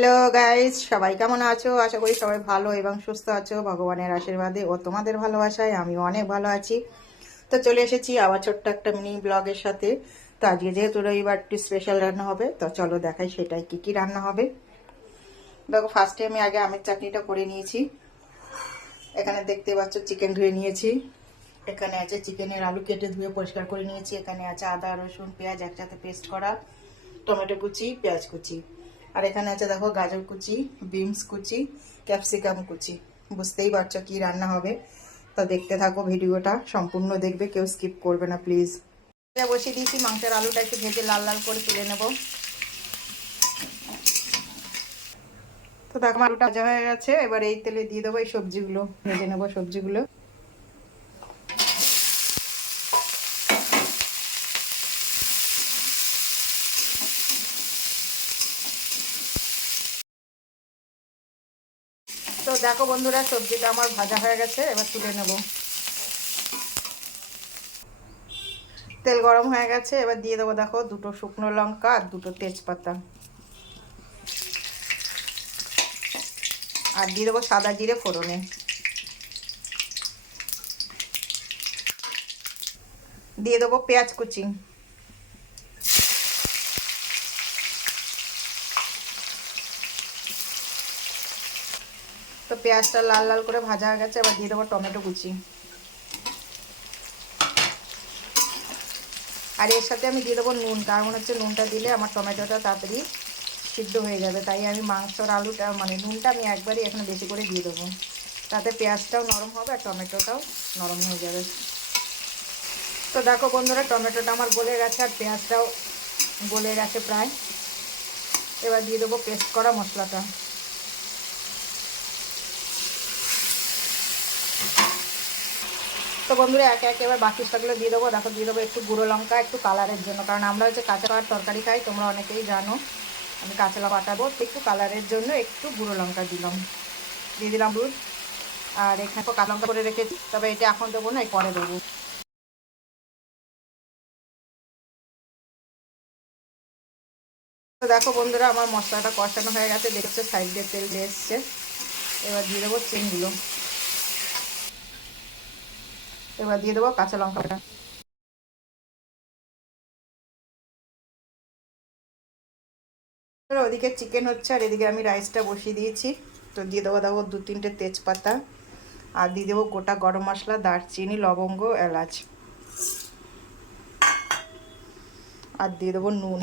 Hello guys, সবাই কেমন আছো? আশা করি সবাই ভালো এবং সুস্থ আছো। ভগবানের আশীর্বাদে ও তোমাদের ভালোবাসায় আমি অনেক ভালো আছি। তো চলে এসেছি আবার ছোট্ট একটা মিনি ব্লগের সাথে। তো আজকে যেহেতু রবিবার একটু স্পেশাল রান্না হবে, তো চলো দেখাই সেটাই কি কি রান্না হবে। দেখো ফার্স্টে আমি আগে আমের চাটনিটা করে নিয়েছি। এখানে দেখতে পাচ্ছ চিকেন ধুয়ে নিয়েছি। এখানে আছে চিকেনের আলু কেটে ধুয়ে পরিষ্কার করে নিয়েছি। এখানে আছে আদা, রসুন, পেঁয়াজ একসাথে পেস্ট করা, টমেটো কুচি, পেঁয়াজ কুচি। আর এখানে আছে দেখো গাজর কুচি, বিনস কুচি, ক্যাপসিকাম কুচি। বুঝতেই পারছ কি রান্না হবে? তো দেখতে থাকো ভিডিওটা, সম্পূর্ণ দেখবে, কেউ স্কিপ করবে না প্লিজ বসিয়ে দিয়েছি, মাংসের আলুটা একটু ভেজে লাল লাল করে তুলে নেব। তো দেখো আলুটা ভাজা হয়ে গেছে, এবার এই তেলে দিয়ে দেবো এই সবজিগুলো, ভেজে নেব সবজিগুলো। তো দেখো বন্ধুরা, সবজিটা আমার ভাজা হয়ে গেছে, এবার তুলে নেব। তেল গরম হয়ে গেছে, এবার দিয়ে দেবো দেখো দুটো শুকনো লঙ্কা আর দুটো তেজপাতা। আর দিয়ে দেবো সাদা জিরে ফোড়নে। দিয়ে দেবো পেঁয়াজ কুচি। তো পেঁয়াজটা লাল লাল করে ভাজা হয়ে গেছে, এবার দিয়ে দেবো টমেটো কুচি। আর এর সাথে আমি দিয়ে দেবো নুন, কারণ হচ্ছে নুনটা দিলে আমার টমেটোটা তাড়াতাড়ি সিদ্ধ হয়ে যাবে, তাই আমি মাংসর আলুটা মানে নুনটা আমি একবারই এখানে বেশি করে দিয়ে দেবো। তাতে পেঁয়াজটাও নরম হবে আর টমেটোটাও নরম হয়ে যাবে। তো দেখো বন্ধুরা, টমেটোটা আমার গলে গেছে আর পেঁয়াজটাও গলে গেছে প্রায়। এবার দিয়ে দেবো পেস্ট করা মশলাটা। তো বন্ধুরা, একে একে এবার বাকি শাকগুলো দিয়ে দেবো। দেখো, দিয়ে দেবো একটু গুঁড়ো লঙ্কা, একটু কালারের জন্য। কারণ আমরা হচ্ছে কাঁচা লঙ্কার তরকারি খাই, তোমরা অনেকেই জানো। আমি কাঁচা লঙ্কা কাটাবো একটু কালারের জন্য একটু গুঁড়ো লঙ্কা দিলাম। দিয়ে দিলাম দুধ। আর এখানে তো কাঁচা লঙ্কা করে রেখেছি, তবে এটা এখন দেবো না, এই পরে দেবো। তো দেখো বন্ধুরা, আমার মশলাটা কষানো হয়ে গেছে দেখছ সাইড দিয়ে তেল দিয়ে এসছে। এবার দিয়ে দেবো চেনগুলো। এবার দিয়ে দেবো কাঁচা লঙ্কাটা ওদিকে চিকেন হচ্ছে, আর এদিকে আমি রাইসটা বসিয়ে দিয়েছি। তো দিয়ে দেবো দেবো দু তিনটে তেজপাতা। আর দিয়ে দেবো গোটা গরম মশলা, দারচিনি, লবঙ্গ, এলাচ। আর দিয়ে দেবো নুন।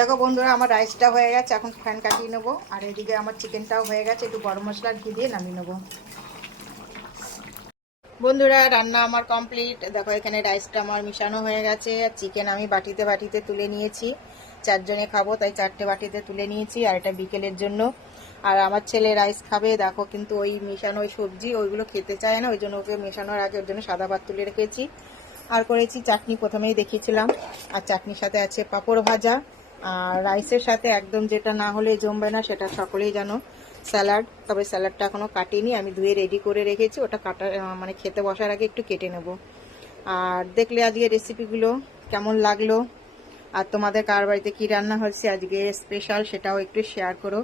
দেখো বন্ধুরা, আমার রাইসটা হয়ে গেছে, এখন ফ্যান কাটিয়ে নেব। আর এদিকে আমার চিকেনটাও হয়ে গেছে, একটু গরম মশলা ঘি দিয়ে নামিয়ে নেব। বন্ধুরা, রান্না আমার কমপ্লিট দেখো, এখানে রাইসটা আমার মিশানো হয়ে গেছে, আর চিকেন আমি বাটিতে বাটিতে তুলে নিয়েছি। চারজনে খাব, তাই চারটে বাটিতে তুলে নিয়েছি, আর এটা বিকেলের জন্য। আর আমার ছেলে রাইস খাবে, দেখো কিন্তু ওই মিশানো ওই সবজি, ওইগুলো খেতে চায় না, ওই জন্য ওকে মেশানোর আগে ওর জন্য সাদা ভাত তুলে রেখেছি। আর করেছি চাটনি, প্রথমেই দেখিয়েছিলাম। আর চাটনির সাথে আছে পাঁপড় ভাজা। আর রাইসের সাথে একদম যেটা না হলে জমবে না, সেটা সকলেই জানো। স্যালাড, তবে স্যালাডটা এখনও কাটিনি, আমি ধুয়ে রেডি করে রেখেছি, ওটা কাটা মানে খেতে বসার আগে একটু কেটে নেব। আর দেখলে আজকে রেসিপিগুলো কেমন লাগল, আর তোমাদের কার বাড়িতে কী রান্না হচ্ছে আজকে স্পেশাল সেটাও একটু শেয়ার করো।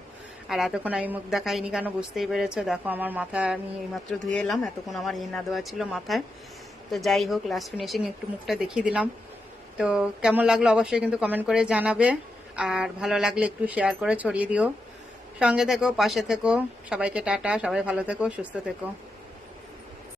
আর এতক্ষণ আমি মুখ দেখাইনি কেন, বুঝতেই পেরেছ? দেখো আমার মাথা, আমি এইমাত্র ধুয়ে এলাম, এতক্ষণ আমার এনা দেওয়া ছিল মাথায়। তো যাই হোক লাস্ট ফিনিশিং একটু মুখটা দেখিয়ে দিলাম। তো কেমন লাগল অবশ্যই কিন্তু কমেন্ট করে জানাবে। আর ভালো লাগলে একটু শেয়ার করে ছড়িয়ে দিও। সঙ্গে থেকো, পাশে থেকো। সবাইকে টাটা, সবাই ভালো থেকো, সুস্থ থেকো।